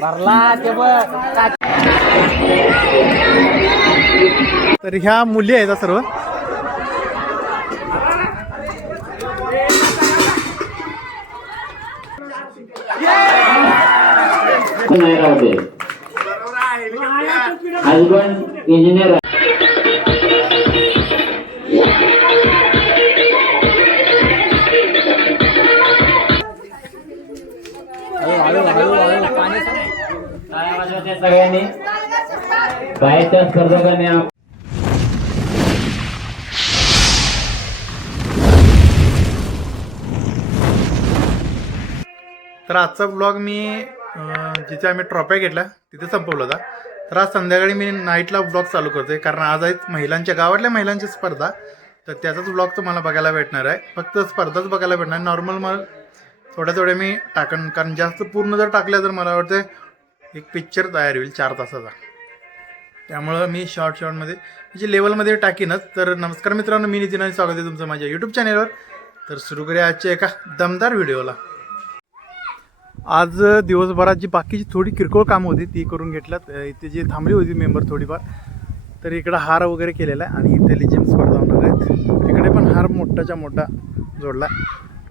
भरला ते बघ तर ह्या मुली आहेत हा सर्व. हजबंड इंजिनियर सगळ्यांनी. बाहेरच्या स्पर्धकांनी तर आजचा ब्लॉग मी जिथे आम्ही ट्रॉफ्या घेतल्या तिथे संपवला होता. तर आज संध्याकाळी मी नाईटला ब्लॉग चालू करतोय कारण आज आहेत महिलांच्या गावातल्या महिलांची स्पर्धा. तर त्याचाच ब्लॉग तुम्हाला बघायला भेटणार आहे. फक्त स्पर्धाच बघायला भेटणार. नॉर्मल मग थोड्या थोड्या मी टाकण कारण जास्त पूर्ण जर टाकल्या तर मला वाटतं एक पिक्चर तयार होईल चार तासाचा. त्यामुळं मी शॉर्ट शॉर्टमध्ये म्हणजे लेवलमध्ये टाकीनच. तर नमस्कार मित्रांनो मी नितीन आणि स्वागत आहे तुमचं माझ्या यूट्यूब चॅनेलवर तर सुरू करूया आजच्या एका दमदार व्हिडिओला आज दिवसभरात जी बाकीची थोडी किरकोळ कामं होती ती करून घेतल्यात. इथे जी थांबली होती मेंबर थोडीफार तर इकडं हार वगैरे केलेला आहे आणि इथे लिजिम स्पर्धा होणार आहेत. इकडे पण हार मोठाच्या मोठा जोडला.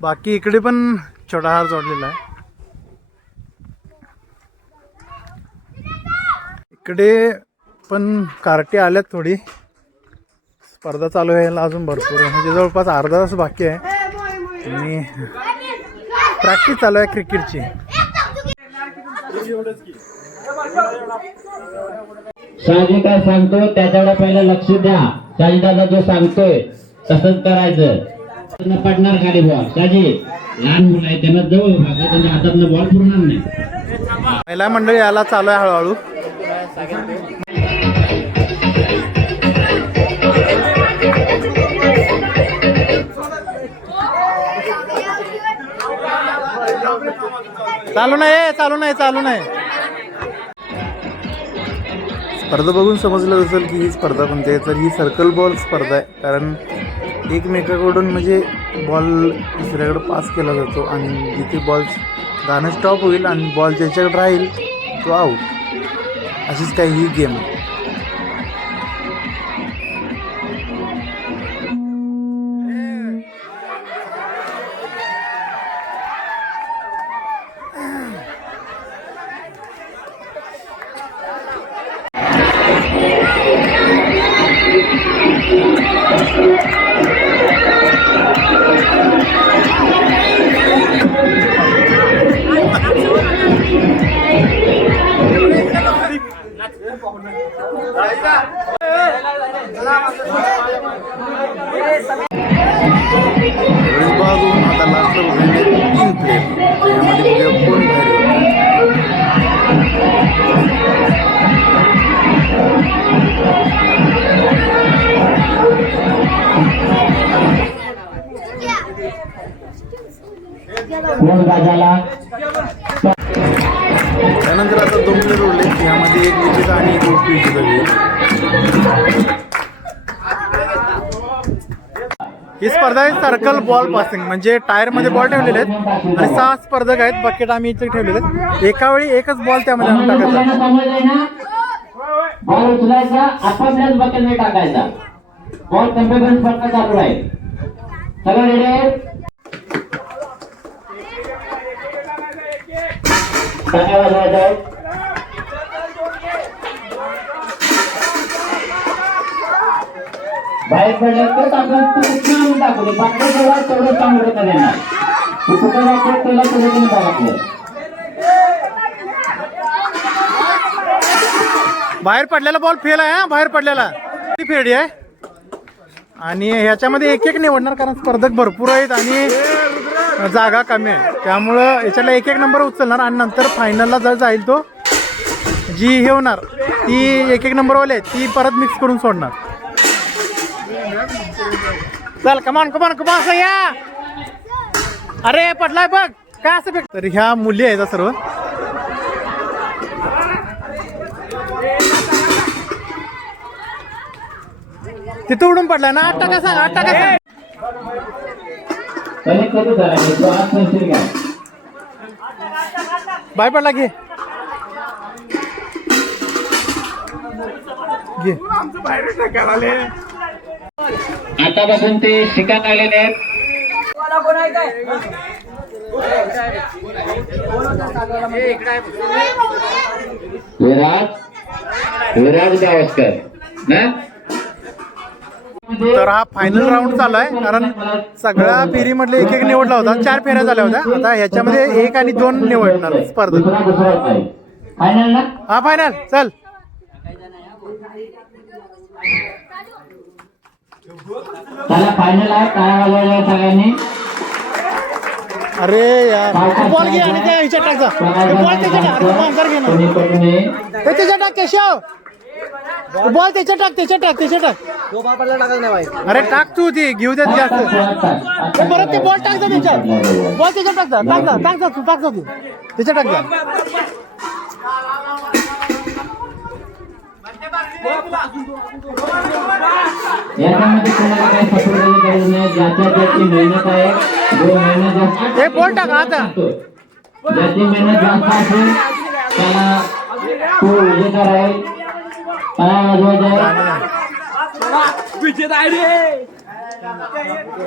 बाकी इकडे पण छोटा हार जोडलेला आहे. इकडे पण कार्टे आल्यात थोडी. स्पर्धा चालू व्हायला अजून भरपूर. आहे म्हणजे जवळपास अर्धा तास बाकी आहे. आणि प्रॅक्टिस चालू आहे क्रिकेटची काय सांगतो त्याच्याकडे पहिलं लक्ष द्या. दादा जो सांगतोय तसंच करायचं. पडणार खाली बॉल लहान मुलं आहे त्यांना जवळ त्यांच्या हातातनं बॉल पुरणार नाही. महिला मंडळी याला चालू आहे हळूहळू. चालू नाही चालू नाही चालू नाही. स्पर्धा बघून समजलं असेल की ही स्पर्धा कोणती आहे तर ही सर्कल बॉल स्पर्धा आहे. कारण एकमेकाकडून म्हणजे बॉल दुसऱ्याकडे पास केला जातो आणि जिथे बॉल गाणं स्टॉप होईल आणि बॉल ज्याच्याकडे राहील तो आऊट अशीच काही ही गेम कोण त्यानंतर आता दोन प्लेयर उरले यामध्ये एक विजेता आणि एक उपविजेता ही स्पर्धा आहे सर्कल बॉल पासिंग म्हणजे टायरमध्ये बॉल ठेवलेले आहेत. आणि सहा स्पर्धक आहेत. बकेट आम्ही इथे ठेवलेले आहेत. एका वेळी एकच बॉल त्यामध्ये आणून टाकायचा. बॉल कम्पेबल स्पर्धा चालू आहे सगळं रेडी आहेत. बाहेर पडलं तर टाकलं तू कुठं टाकू दे पाठवत जेव्हा तेवढं चांगलं का देणार तू कुठं जातो त्याला तुझं टाकलं बाहेर पडलेला बॉल फेल आहे हा बाहेर पडलेला ती फेडी आहे आणि ह्याच्यामध्ये एक एक निवडणार कारण स्पर्धक भरपूर आहेत आणि जागा कमी आहे. त्यामुळं याच्याला एक एक नंबर उचलणार आणि नंतर फायनलला जर जाईल तो जी हे होणार ती एक एक नंबरवाले ती परत मिक्स करून सोडणार. चल कमान कमान कमान असं या अरे पडलाय बघ काय असं फेक तर ह्या मुली आहेत सर्व. तिथं उडून पडलाय ना? आठ टाका सांग आठ टाका सांग? कनेक्ट कधी झाला तो आज नसेल काय? बाय पडला घे घे. आतापासून ते शिकायला लागलेले आहेत. विराज विराज गावस्कर ना? तर हा फायनल राऊंड चालू आहे कारण सगळ्या फेरीमधले एक एक निवडला होता चार फेऱ्या झाल्या होत्या. आता ह्याच्यामध्ये एक आणि दोन निवडणार स्पर्धा हा फायनल चल. फायनल आहे. सगळ्यांनी? अरे यार. बॉल घे आणि त्या ह्याच्यात टाक जा. बॉल त्याच्यात टाक. अरे मांजर घे ना कोणी करू नये ते त्याच्यात टाक केशव. बॉल त्याच्यात टाक त्याच्यात टाक त्याच्यात टाक. तो बॉल पडला टाकत नाही अरे टाक तू ती घेऊ देत जास्त ते परत ते बॉल टाक जा त्याच्यात. बॉल त्याच्यात टाक जा टाक जा टाक जा तू टाक जा तू. त्याच्यात टाक जा. याच्यामध्ये कोणाला काही सपोर्ट गरज नाही ज्याच्या ज्याची मेहनत आहे जो मेहनत जास्त हे बॉल टाक आता. ज्याची मेहनत जास्त असेल त्याला तो विजेता राहील.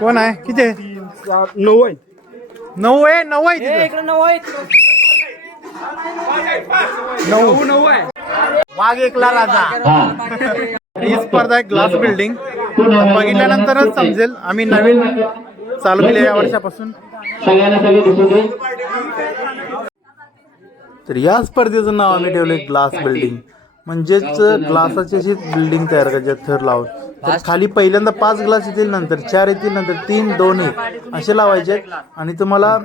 कोण आहे? किती आहे? नऊ आहे. नऊ आहे? नऊ आहे नऊ आहे नऊ. नऊ आहे. वाघ एकला राजा. हा. ही स्पर्धा आहे ग्लास बिल्डिंग बघितल्यानंतरच समजेल. आम्ही नवीन चालू केले या वर्षापासून. सगळ्यांना सगळे दिसू दे. तर या स्पर्धेचं नाव आम्ही ठेवले ग्लास बिल्डिंग म्हणजेच ग्लासाची अशी बिल्डिंग तयार करायची थर लावून. तर खाली पहिल्यांदा पाच ग्लास येतील नंतर चार येतील नंतर तीन दोन एक. असे लावायचे आणि तुम्हाला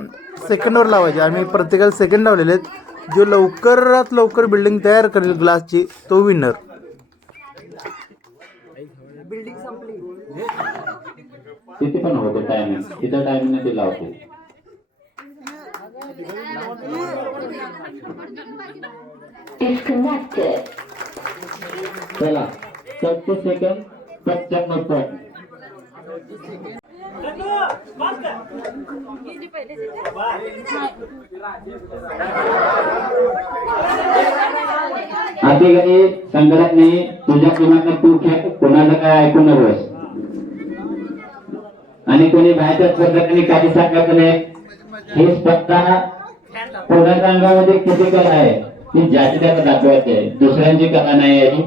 सेकंडवर लावायचे आम्ही प्रत्येकाला सेकंड लावलेले आहेत. जो लवकरात लवकर बिल्डिंग तयार करेल ग्लासची तो विनर तिथे पण होते टायमिंग तिथं टायमिंग ते लावते. disconnected. चला चौतीस सेकंद पंच्याण्णव पॉईंट आधी कधी संगणक नाही तुझ्या कोणाला तू खेळ कोणाला काय ऐकू नकोस. आणि कोणी बाहेरच्या स्पर्धकांनी काही सांगायचं नाही. ही स्पर्धा कोणाच्या अंगामध्ये किती काय आहे? ती ज्याची त्याला दाखवायची आहे दुसऱ्यांची कला नाही आहे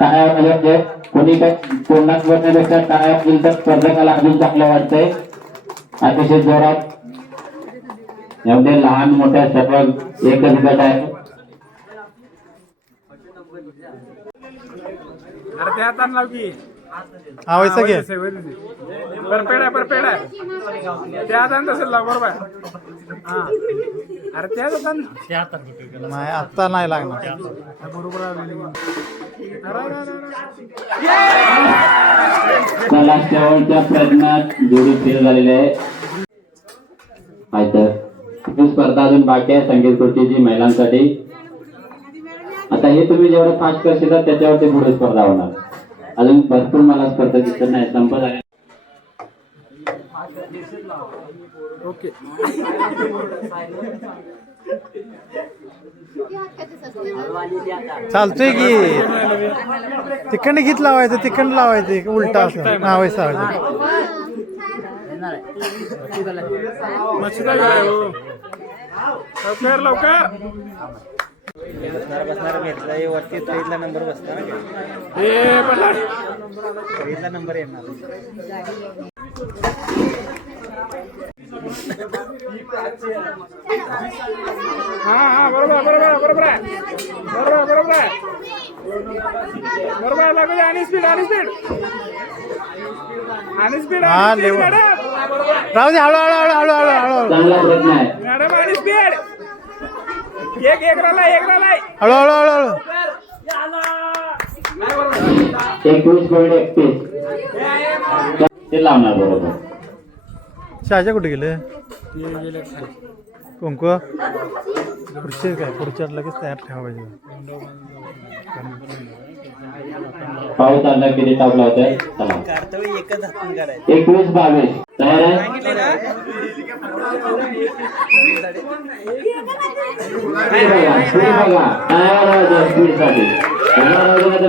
टाळ्या म्हणजे कोणी काय कोणाच बसण्यापेक्षा टाळ्या तर स्पर्धकाला अजून चांगलं वाटतंय. अतिशय जोरात. एवढे लहान मोठ्या सर्व एकच गट आहे. अरे त्या हा वैसा घे. परपेड आहे परपेड आहे त्या हातानं तसं लाव बरोबर हा. अरे त्या हातानं नाही आत्ता नाही लागणार. बरोबर आहे. अरे, अरे, अरे, अरे. चला शेवटच्या प्रयत्नात जोडी फेल झालेली आहे. आहे तर ही स्पर्धा अजून बाकी आहे संगीत खुर्चीची महिलांसाठी. आता हे तुम्ही जेवढं फास्ट करशील त्याच्यावरती पुढे स्पर्धा होणार. अजून भरपूर मला स्पर्धा दिसत नाही संपत आहे. ओके चालतोय की. तिकडे गीत लावायचं तिकडे लावायचं उलटा असं. हा वैसा हो. लवकर लवकर. बसणार बसणार घेतला हे वरती थ्रीला नंबर पडला थ्रीला नंबर येणार. हा हा बरोबर बरोबर आहे, बरोबर आहे. बरोबर आहे, बरोबर आहे. बरोबर आहे, लागू दे आणि स्पीड आणि स्पीड आणि स्पीड हा, राहू दे हळू हळू हळू हळू हळू हळू. चांगला प्रयत्न आहे मॅडम आणि स्पीड एक एक राहिलाय एक राहिलाय एकवीस पॉईंट एकतीस. ते लावणार बरोबर. शहाच्या कुठे गेले? कुंक? खुर्ची काय? खुर्च्या लगेच तयार ठेवायचे. पाऊस आला किती ताप लावतोय एकवीस बावीस. तयार आहे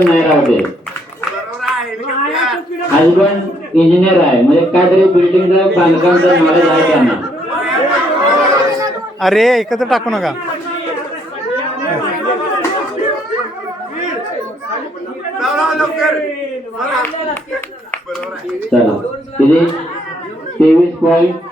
नाही हजबंड इंजिनियर आहे. म्हणजे काहीतरी बिल्डिंगचं बांधकामचं नॉलेज आहे त्यांना अरे एकत्र टाकू नका. चला. तेवीस पॉईंट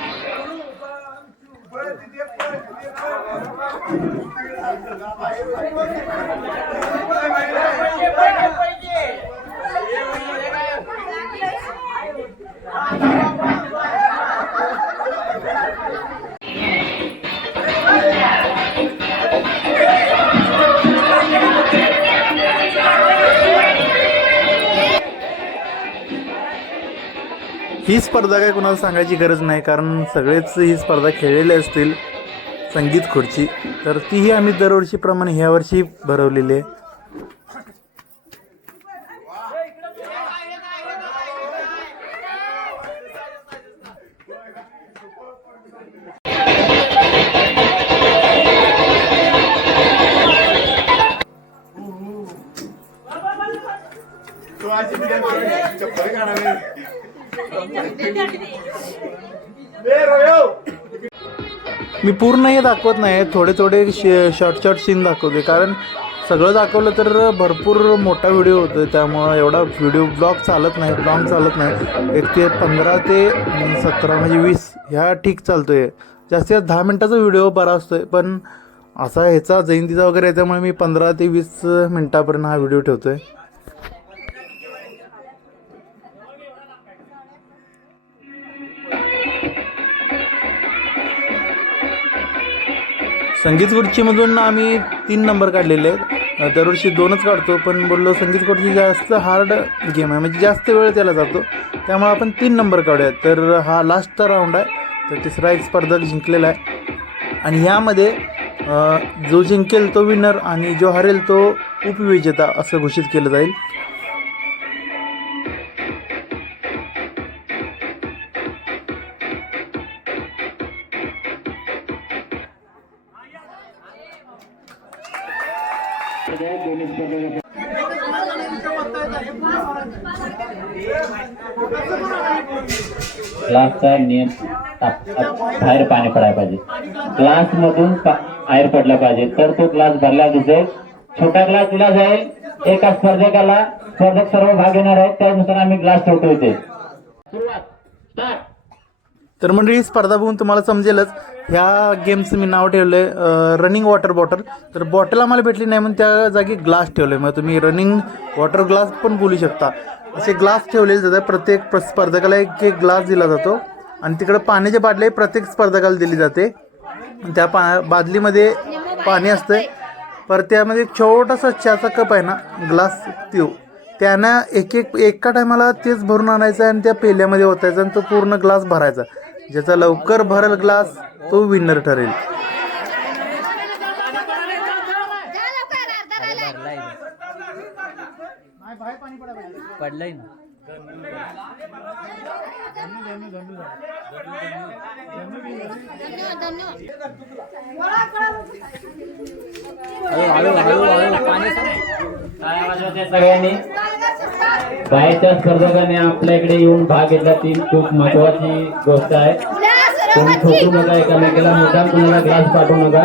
ही स्पर्धा काय कुणाला सांगायची गरज नाही कारण सगळेच ही स्पर्धा खेळलेले असतील. संगीत खुर्ची. तर तीही आम्ही दरवर्षीप्रमाणे ह्या वर्षी भरवलेली आहे. मी पूर्ण हे दाखवत नाही थोडे थोडे शॉर्ट शॉर्ट सीन दाखवते कारण सगळं दाखवलं तर भरपूर मोठा व्हिडिओ होतो त्यामुळं एवढा व्हिडिओ ब्लॉग चालत नाही ब्लॉग चालत नाही. एक ते पंधरा ते सतरा म्हणजे वीस ह्या ठीक चालतो आहे जास्तीत जास्त दहा मिनटाचा व्हिडिओ बरा असतो आहे पण असा ह्याचा जयंतीचा वगैरे याच्यामुळे त्यामुळे मी पंधरा ते वीस मिनटापर्यंत हा व्हिडिओ ठेवतो आहे संगीत खुर्चीमधून आम्ही तीन नंबर काढलेले आहेत. दरवर्षी दोनच काढतो पण बोललो संगीत खुर्ची जास्त हार्ड गेम आहे. म्हणजे जास्त वेळ त्याला जातो. त्यामुळे आपण तीन नंबर काढूयात. तर हा लास्टचा राऊंड आहे. तर तिसरा एक स्पर्धक जिंकलेला आहे. आणि ह्यामध्ये जो जिंकेल तो विनर आणि जो हरेल तो उपविजेता असं घोषित केलं जाईल. ग्लासचा नियम बाहेर पाणी पडायला पाहिजे. ग्लास मधून बाहेर पडला पाहिजे. तर तो ग्लास भरला दिसेल छोटा ग्लास दिला जाईल. एका स्पर्धकाला स्पर्धक सर्व भाग घेणार आहेत. त्यानुसार आम्ही ग्लास ठेवतो इथे. सुरुवात. स्टार्ट तर म्हणजे ही स्पर्धा बघून तुम्हाला समजेलच ह्या गेमचं मी नाव ठेवलं आहे रनिंग वॉटर बॉटल तर बॉटल आम्हाला भेटली नाही म्हणून त्या जागी ग्लास ठेवलं आहे मग तुम्ही रनिंग वॉटर ग्लास पण बोलू शकता. असे ग्लास ठेवलेले जातात प्रत्येक प्र- स्पर्धकाला एक एक ग्लास दिला जातो. आणि तिकडं पाण्याची बाटली प्रत्येक स्पर्धकाला दिली जाते. त्या पा बादलीमध्ये पाणी असतं पर त्यामध्ये छोटासा चहाचा कप आहे ना ग्लास त्यो. त्यानं एक एक एका टायमाला तेच भरून आणायचं आणि त्या पेल्यामध्ये ओतायचं आणि तो पूर्ण ग्लास भरायचा. ज्याचा लवकर भरेल ग्लास तो विनर ठरेल. पडलाय ना. वाजवायच्या सगळ्यांनी? बाहेरच्या स्पर्धकांनी आपल्या इकडे येऊन भाग घेतला. ती खूप महत्वाची गोष्ट आहे. कोणी ठोकू नका एकामेकाला मुद्दाम कुणाला ग्लास पाठवू नका.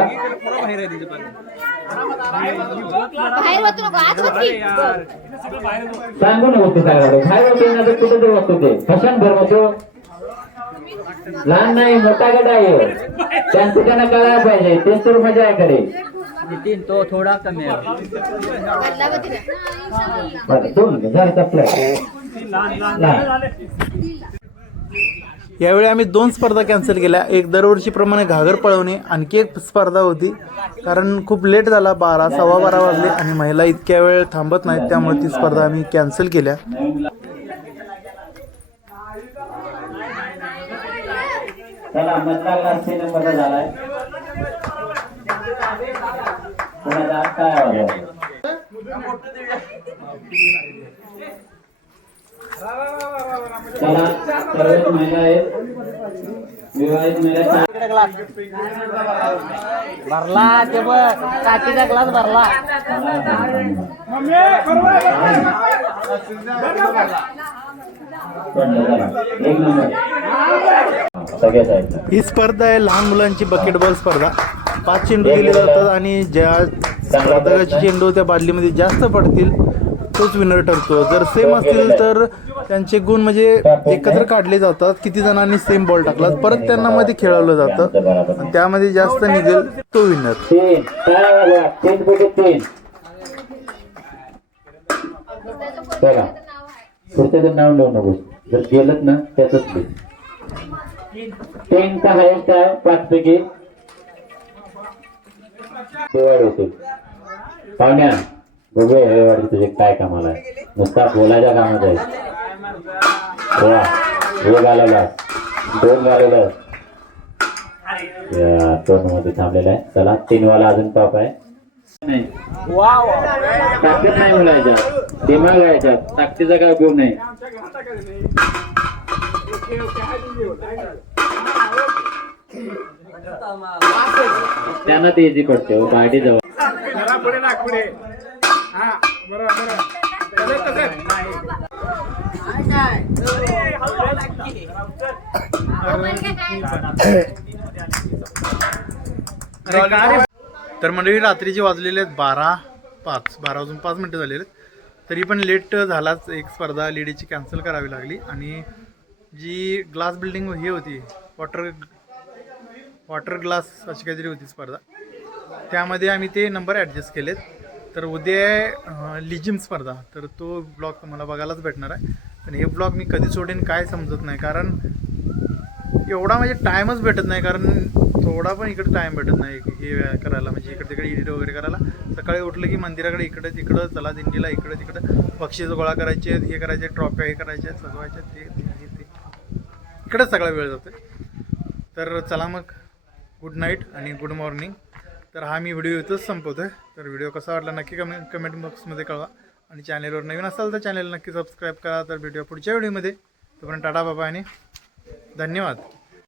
सांगू नको ते सगळ्याकडे. बाहेर तर कुठे तरी वाटतो ते. फसन भर होतो लहान नाही मोठा गट आहे. त्यांचं त्यांना कळायला पाहिजे. तेच तर मजा आहे खरे. नितीन तो थोडा कमी आहे. दोन यावेळी आम्ही दोन स्पर्धा कॅन्सल केल्या. एक दरवर्षीप्रमाणे घागर पळवणे आणखी एक स्पर्धा होती. कारण खूप लेट झाला बारा सव्वा बारा वाजले आणि महिला इतक्या वेळ थांबत नाहीत त्यामुळे ती स्पर्धा आम्ही कॅन्सल केल्या. झालाय काय चला सर्वच महिला आहेत विवाहित महिला भरला ते बघ काचेचा ग्लास भरला. एक नंबर सगळ्याच आहेत ही स्पर्धा आहे लहान मुलांची बकेटबॉल स्पर्धा. पाच चेंडू दिले जातात आणि ज्या स्पर्धकाचे चेंडू त्या बादलीमध्ये जास्त पडतील तोच विनर ठरतो. जर सेम असतील तर त्यांचे गुण म्हणजे एकत्र काढले जातात. किती जणांनी सेम बॉल टाकला परत त्यांना मध्ये खेळवलं जातं. त्यामध्ये जास्त निघेल तो विनर नाव लिहू नकोस जर गेलत ना त्याच तीनचा हायस्ट आहे पाच पैकी होते पाहुण्या बघूया हे वाढ तुझे काय कामाला आहे. नुसता बोलायच्या कामात आहे. बोला बोल आलेला दोन घालेला दोन मध्ये थांबलेला आहे. चला तीन वाला अजून पाप आहे. नाही. ताकद नाही मुलायच्या दिमाग आहे याच्यात. ताकदीचा काय उपयोग नाही. त्यांना ते इझी पडते हो गाडी जवळ. जरा पुढे हा बरोबर. तर मंडळी रात्रीचे वाजलेले आहेत बारा पाच बारा वाजून पाच मिनटं झालेले आहेत. तरी पण लेट झालाच एक स्पर्धा लेडीची कॅन्सल करावी लागली. आणि जी ग्लास बिल्डिंग ही होती वॉटर वॉटर ग्लास अशी काहीतरी होती स्पर्धा. त्यामध्ये आम्ही ते नंबर ॲडजस्ट केलेत. तर उद्या आहे लिजिम स्पर्धा. तर तो ब्लॉग तुम्हाला बघायलाच भेटणार आहे. पण हे ब्लॉग मी कधी सोडेन काय समजत नाही. कारण एवढा म्हणजे टाईमच भेटत नाही. कारण थोडा पण इकडे टाईम भेटत नाही. हे करायला म्हणजे इकडे तिकडे एडिट वगैरे करायला. सकाळी उठलं की मंदिराकडे इकडे तिकडं चला दिंडीला इकडे तिकडं. बक्षीस गोळा करायचे आहेत हे करायचे ट्रॉफ्या हे करायचे आहेत सजवायचे ते ते इकडंच सगळा वेळ जातो तर चला मग. गुड नाईट आणि गुड मॉर्निंग तर हा मी व्हिडिओ इथंच संपवतो आहे तर व्हिडिओ कसा वाटला नक्की कमेंट कमेंट बॉक्समध्ये कळवा. आणि चॅनेलवर नवीन असाल तर चॅनेल नक्की सबस्क्राईब करा. तर भेटूया पुढच्या व्हिडिओमध्ये तोपर्यंत टाटा बाबा आणि धन्यवाद.